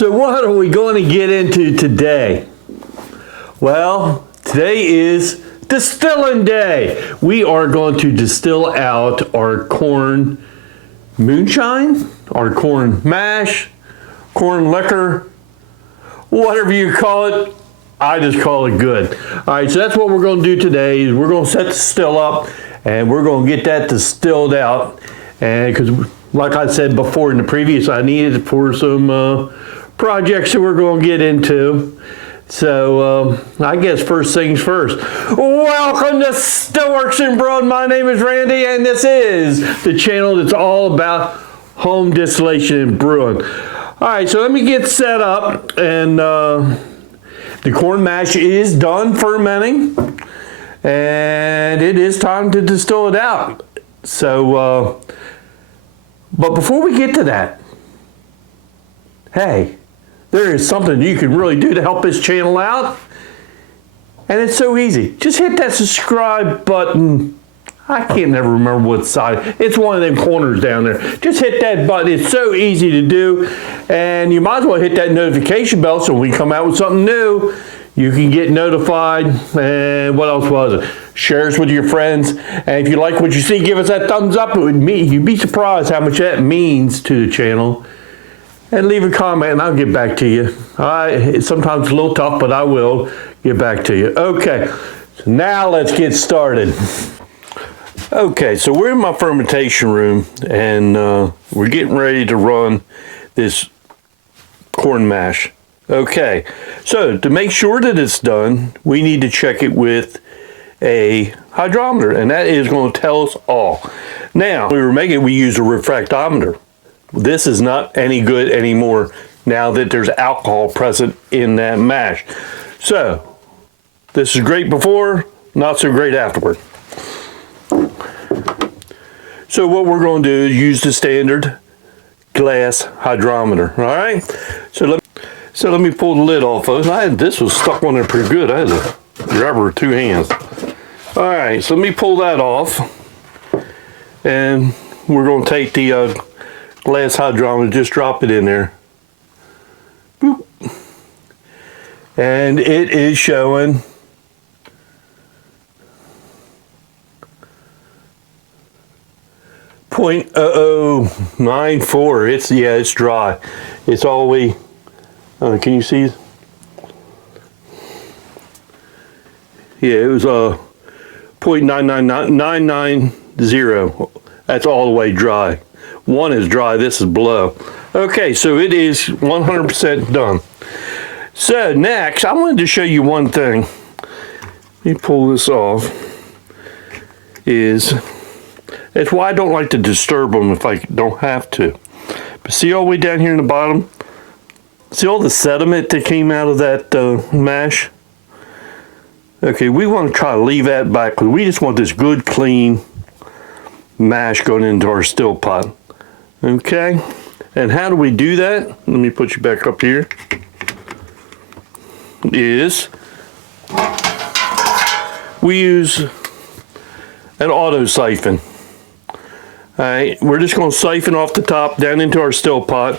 So what are we going to get into today? Well, today is distilling day. We are going to distill out our corn moonshine, our corn mash, corn liquor, whatever you call it. I just call it good. All right, so that's what we're going to do today. Is we're going to set the still up and we're going to get that distilled out. And because like I said before in the previous, I needed it for some projects that we're going to get into. So I guess first things first. Welcome to Stillworks and Brewing. My name is Randy and this is the channel that's all about home distillation and brewing. All right, so let me get set up, and the corn mash is done fermenting and it is time to distill it out. So but before we get to that, hey, there is something you can really do to help this channel out, and it's so easy. Just hit that subscribe button. I can't never remember what side. It's one of them corners down there. Just hit that button. It's so easy to do, and you might as well hit that notification bell so when we come out with something new, you can get notified. And what else was it? Share us with your friends, and if you like what you see, give us that thumbs up. It would mean, you'd be surprised how much that means to the channel. And leave a comment and I'll get back to you. It's sometimes a little tough, but I will get back to you. Okay, so now let's get started. Okay, so we're in my fermentation room and we're getting ready to run this corn mash. Okay, so to make sure that it's done, we need to check it with a hydrometer, and that is going to tell us all. Now, when we were making it, we used a refractometer. This is not any good anymore now that there's alcohol present in that mash. So this is great before, not so great afterward. So what we're going to do is use the standard glass hydrometer. All right. So let me pull the lid off of it. This was stuck on there pretty good. I had to grab her with two hands. All right. So let me pull that off, and we're going to take the glass hydrometer, just drop it in there. Boop. And it is showing .0094. It's dry. It's all the way, can you see? Yeah, it was .999990. That's all the way dry. One is dry, this is below. Okay, so it is 100% done. So next, I wanted to show you one thing. Let me pull this off. That's why I don't like to disturb them if I don't have to. But see all the way down here in the bottom? See all the sediment that came out of that mash? Okay, we want to try to leave that back because we just want this good, clean mash going into our still pot. Okay, and how do we do that? Let me put you back up here. We use an auto siphon. All right, we're just going to siphon off the top down into our still pot,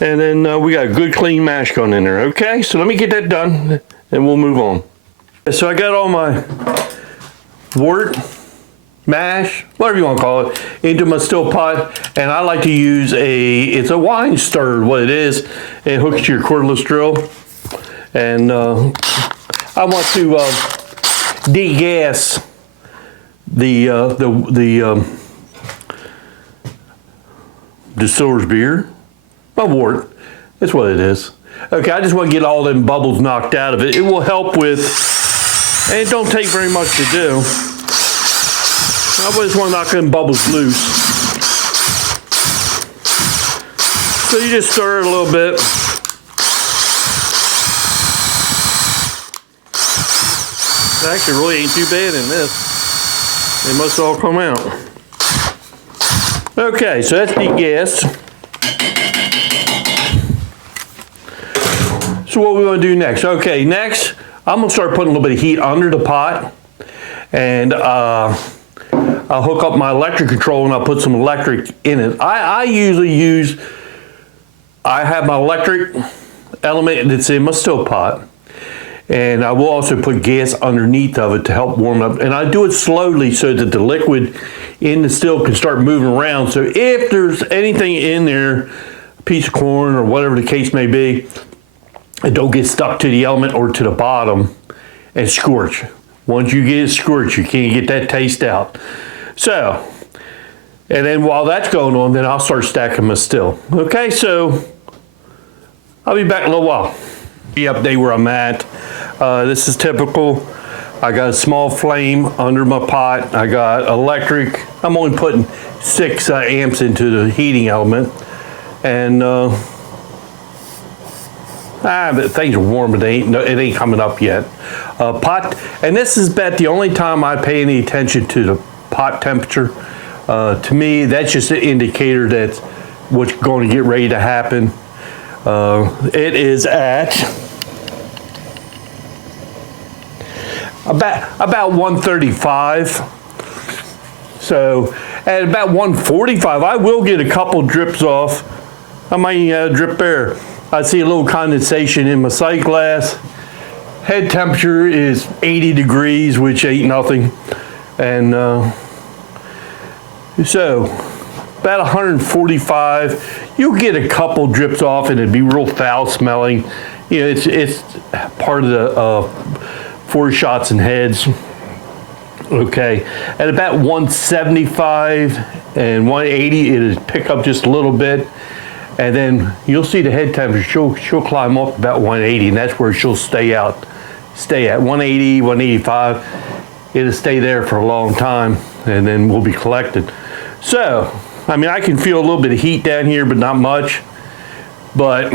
and then we got a good clean mash going in there. Okay, so let me get that done and we'll move on. So I got all my wort, mash, whatever you want to call it, into my still pot, and I like to use it's a wine stirrer, what it is. It hooks to your cordless drill, and I want to degas the distiller's beer, my wort. That's what it is. Okay, I just want to get all them bubbles knocked out of it. It will help with, and it don't take very much to do. I just want to knock them bubbles loose. So you just stir it a little bit. It actually really ain't too bad in this. They must all come out. Okay, so that's degassed. So what we want to do next? Okay, next I'm going to start putting a little bit of heat under the pot, and I'll hook up my electric control and I'll put some electric in it. I usually use, I have my electric element that's in my still pot. And I will also put gas underneath of it to help warm up. And I do it slowly so that the liquid in the still can start moving around. So if there's anything in there, a piece of corn or whatever the case may be, it don't get stuck to the element or to the bottom and scorch. Once you get it scorched, you can't get that taste out. So, and then while that's going on, then I'll start stacking my still. Okay, so I'll be back in a little while. The update where I'm at. This is typical. I got a small flame under my pot. I got electric. I'm only putting 6 amps into the heating element. And but things are warm, but it ain't coming up yet. Pot, and this is about the only time I pay any attention to the pot temperature. To me, that's just an indicator that what's going to get ready to happen. It is at about 135. So at about 145, I will get a couple drips off. I might drip there. I see a little condensation in my sight glass. Head temperature is 80 degrees, which ain't nothing. And so about 145, you'll get a couple drips off and it'd be real foul smelling. You know, it's part of the 4 shots and heads. Okay, at about 175 and 180, it'll pick up just a little bit. And then you'll see the head temperature, she'll climb up about 180, and that's where she'll stay at 180, 185. It'll stay there for a long time, and then we'll be collected. So, I mean, I can feel a little bit of heat down here, but not much. But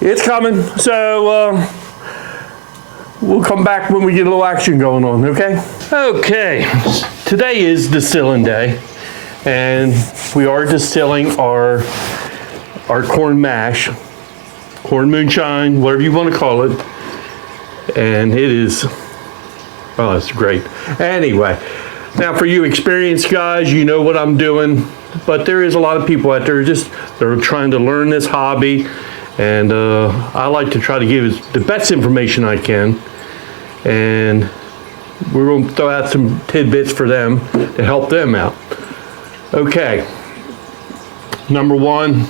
it's coming. So we'll come back when we get a little action going on, okay? Okay, today is distilling day. And we are distilling our corn mash, corn moonshine, whatever you want to call it. And it is, oh, it's great. Anyway, now for you experienced guys, you know what I'm doing. But there is a lot of people out there they're trying to learn this hobby. And I like to try to give the best information I can. And we're going to throw out some tidbits for them to help them out. Okay, number one,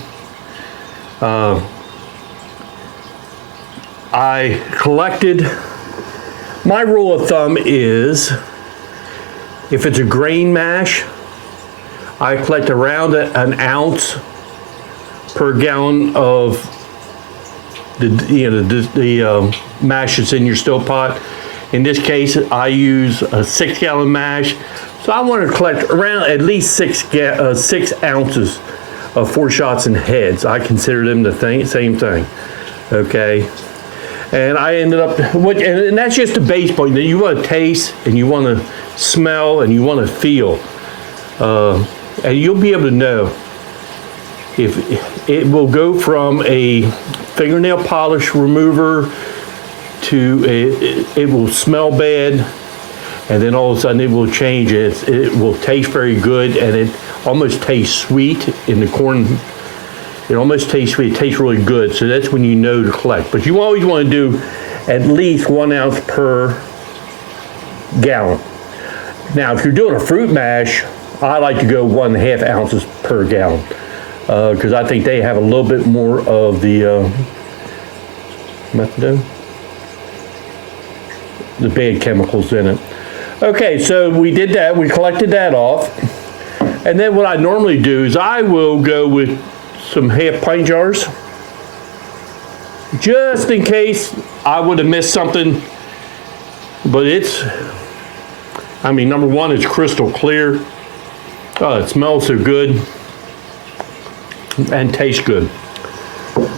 I collected, my rule of thumb is, if it's a grain mash, I collect around an ounce per gallon of the mash that's in your still pot. In this case, I use a 6-gallon mash. So I want to collect around at least 6 ounces of 4 shots and heads. I consider them the same thing, okay? And I ended up, and that's just a base point that you want to taste and you want to smell and you want to feel. And you'll be able to know if it will go from a fingernail polish remover to it will smell bad. And then all of a sudden it will change. It will taste very good, and it almost tastes sweet in the corn. It almost tastes sweet. It tastes really good. So that's when you know to collect. But you always want to do at least 1 ounce per gallon. Now, if you're doing a fruit mash, I like to go 1.5 ounces per gallon because I think they have a little bit more of the methadone, the bad chemicals in it. Okay, so we did that, we collected that off. And then what I normally do is I will go with some half-pint jars, just in case I would have missed something. But I mean, number one, it's crystal clear. Oh, it smells so good and tastes good.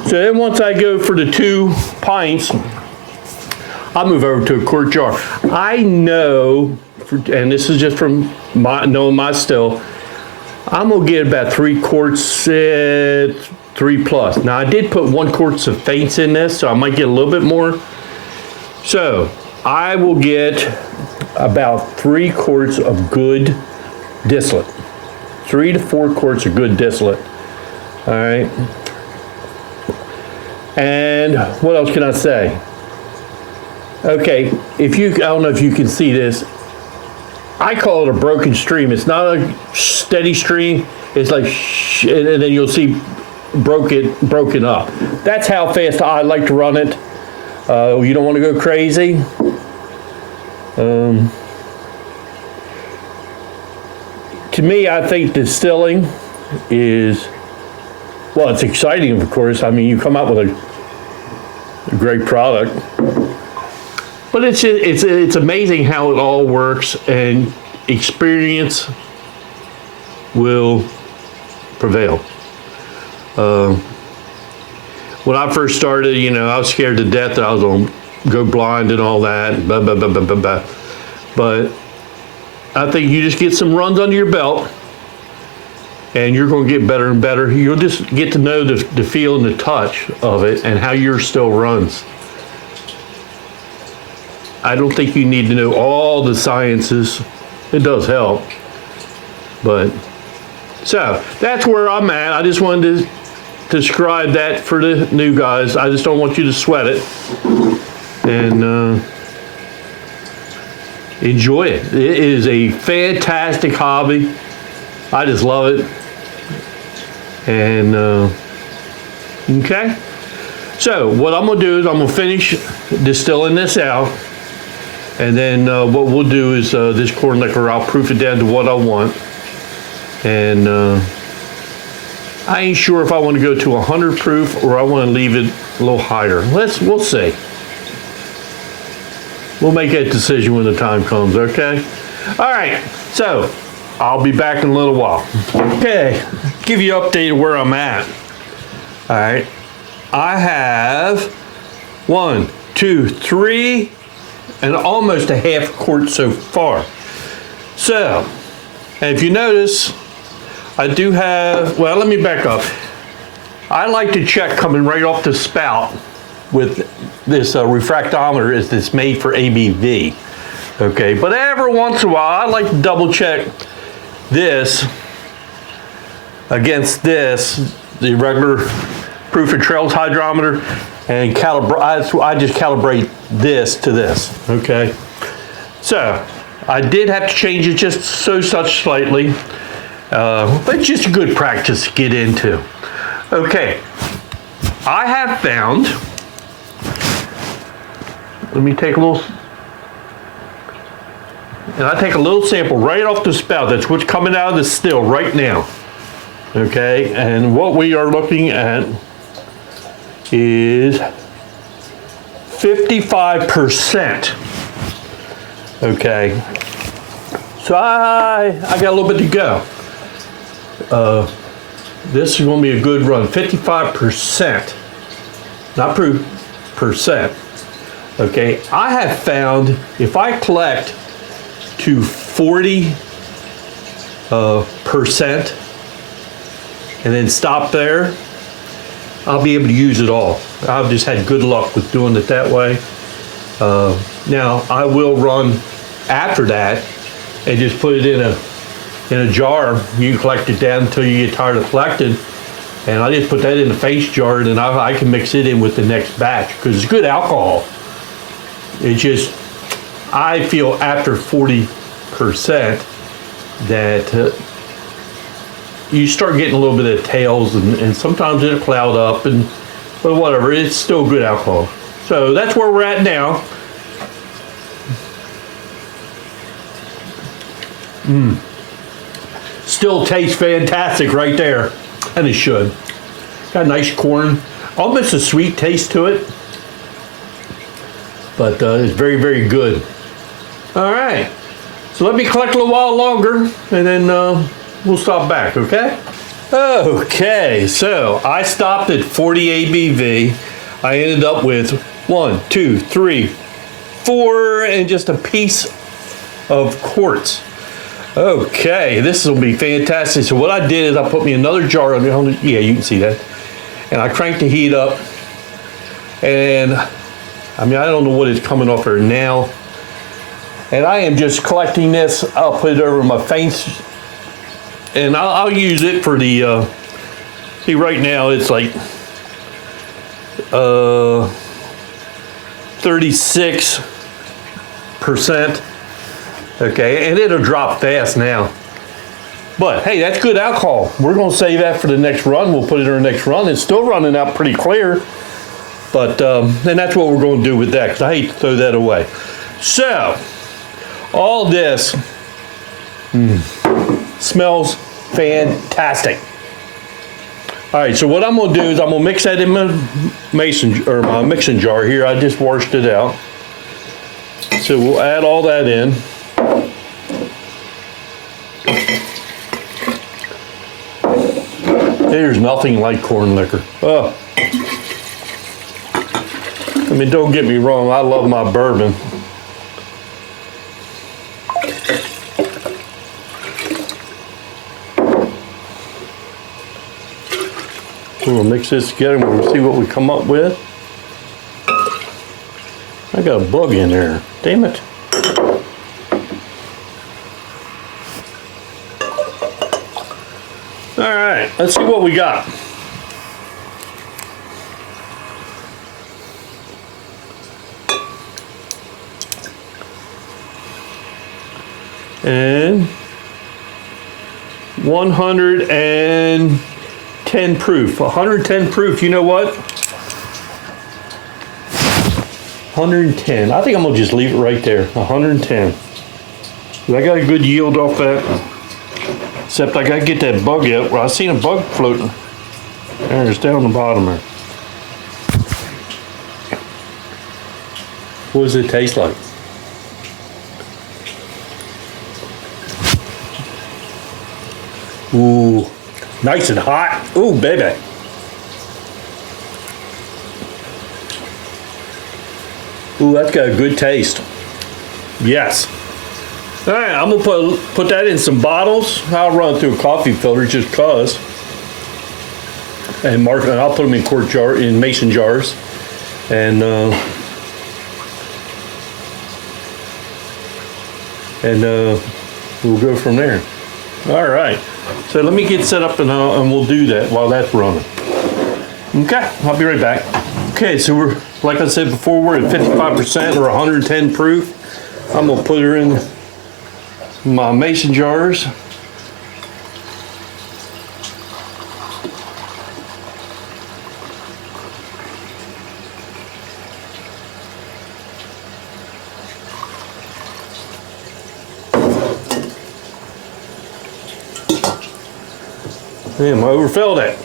So then once I go for the 2 pints, I'll move over to a quart jar. I know, and this is just from knowing my still, I'm gonna get about 3 quarts, 3 plus. Now I did put 1 quart of faints in this, so I might get a little bit more. So I will get about 3 quarts of good distillate. 3 to 4 quarts of good distillate. All right. And what else can I say? Okay, I don't know if you can see this. I call it a broken stream. It's not a steady stream. It's like, and then you'll see broken up. That's how fast I like to run it. You don't want to go crazy. To me, I think distilling is, well, it's exciting, of course. I mean, you come out with a great product. But it's amazing how it all works, and experience will prevail. When I first started, I was scared to death that I was going to go blind and all that. Blah, blah, blah, blah, blah, blah. But I think you just get some runs under your belt, and you're going to get better and better. You'll just get to know the feel and the touch of it and how yours still runs. I don't think you need to know all the sciences. It does help. But, so, that's where I'm at. I just wanted to describe that for the new guys. I just don't want you to sweat it. And enjoy it. It is a fantastic hobby. I just love it. And, okay. So, what I'm going to do is I'm going to finish distilling this out. And then what we'll do is this corn liquor, I'll proof it down to what I want. And I ain't sure if I want to go to 100 proof or I want to leave it a little higher. We'll see. We'll make that decision when the time comes, okay? All right, so I'll be back in a little while. Okay, give you an update of where I'm at. All right, I have 1, 2, 3, and almost a half quart so far. So, and if you notice, I do have, well, let me back up. I like to check coming right off the spout with this refractometer is this made for ABV. Okay, but every once in a while, I like to double check this against this, the regular Proof and Trails hydrometer, and I just calibrate this to this, okay? So, I did have to change it just such slightly, but it's just a good practice to get into. Okay, I have found, let me take a little, and I take a little sample right off the spout. That's what's coming out of the still right now, okay? And what we are looking at is 55%. Okay, so I got a little bit to go. This is going to be a good run. 55%, not proof, percent. Okay, I have found if I collect to 40% and then stop there, I'll be able to use it all. I've just had good luck with doing it that way. Now I will run after that and just put it in a jar. You can collect it down until you get tired of collecting, and I just put that in a face jar, and then I can mix it in with the next batch because it's good alcohol. It's just, I feel after 40% that you start getting a little bit of tails, and sometimes it'll cloud up, but whatever, it's still good alcohol. So that's where we're at now. Still tastes fantastic right there, and it should. Got nice corn, almost a sweet taste to it, but it's very, very good. All right, so let me collect a little while longer, and then we'll stop back, okay? Okay, so I stopped at 40 ABV. I ended up with 1, 2, 3, 4, and just a piece of quartz. Okay, this will be fantastic. So what I did is I put me another jar on, yeah, you can see that. And I cranked the heat up. And, I mean, I don't know what is coming off there now. And I am just collecting this. I'll put it over my face. And I'll use it for the, see right now it's like 36%. Okay, and it'll drop fast now. But hey, that's good alcohol. We're gonna save that for the next run. We'll put it in our next run. It's still running out pretty clear. But, and that's what we're gonna do with that, because I hate to throw that away. So, all this smells fantastic. All right, so what I'm gonna do is I'm gonna mix that in my my mixing jar here. I just washed it out. So we'll add all that in. There's nothing like corn liquor. Oh. I mean, don't get me wrong, I love my bourbon. We'll mix this together and we'll see what we come up with. I got a bug in there. Damn it. All right, let's see what we got. And 110 proof. 110 proof, you know what? 110. I think I'm gonna just leave it right there. 110. I got a good yield off that. Except I gotta get that bug out. Well, I seen a bug floating. There, it's down the bottom there. What does it taste like? Ooh, nice and hot. Ooh, baby. Ooh, that's got a good taste. Yes. All right, I'm gonna put that in some bottles. I'll run it through a coffee filter just cause. And I'll put them in mason jars. And we'll go from there. All right. So let me get set up and we'll do that while that's running. Okay, I'll be right back. Okay, so we're, like I said before, we're at 55% or 110 proof. I'm gonna put her in my mason jars. Damn, I overfilled it.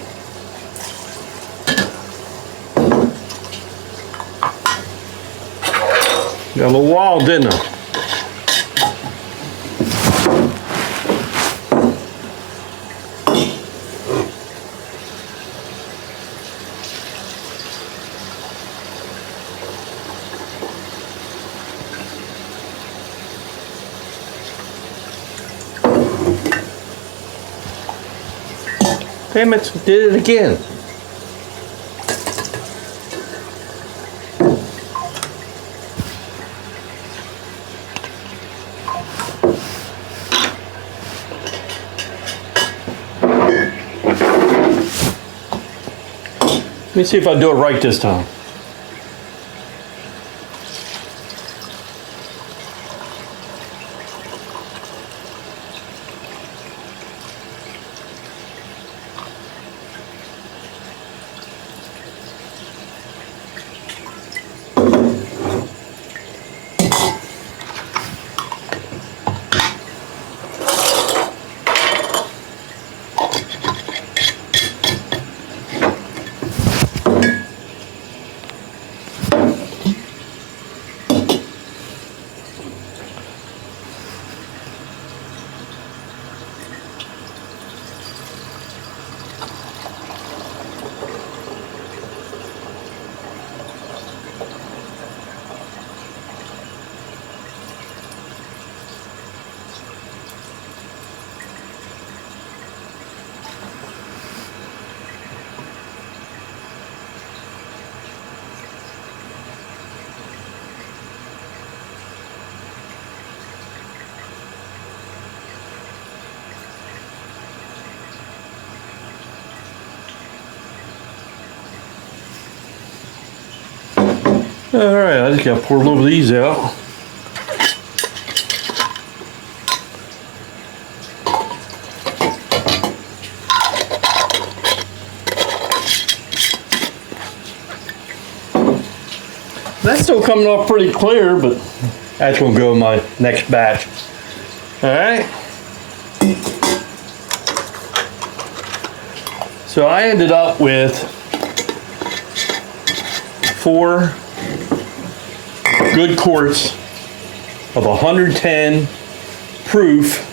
Got a little wild, didn't I? Damn it, did it again. Let me see if I do it right this time. All right, I just got to pour a little of these out. That's still coming off pretty clear, but that's going to go in my next batch. All right. So I ended up with 4 good quarts of 110 proof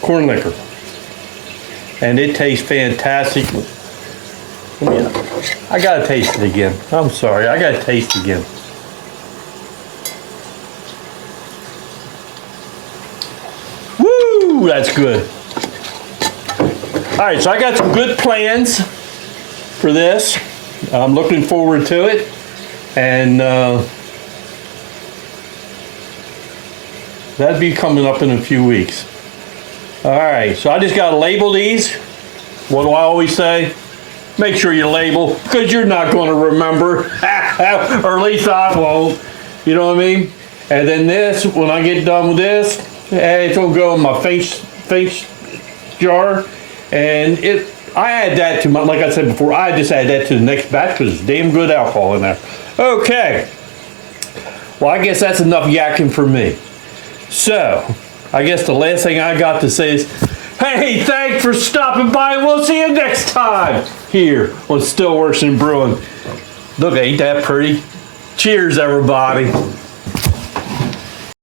corn liquor. And it tastes fantastic. I gotta taste it again. I'm sorry, I gotta taste it again. Woo, that's good. All right, so I got some good plans for this. I'm looking forward to it. And that'll be coming up in a few weeks. All right, so I just gotta label these. What do I always say? Make sure you label, because you're not going to remember, or at least I won't. You know what I mean? And then this, when I get done with this, it's going to go in my face jar. And I add that to my, like I said before, I just add that to the next batch because it's damn good alcohol in there. Okay. Well, I guess that's enough yakking for me. So, I guess the last thing I got to say is, hey, thanks for stopping by. We'll see you next time here on Stillworks and Brewing. Look, ain't that pretty? Cheers, everybody.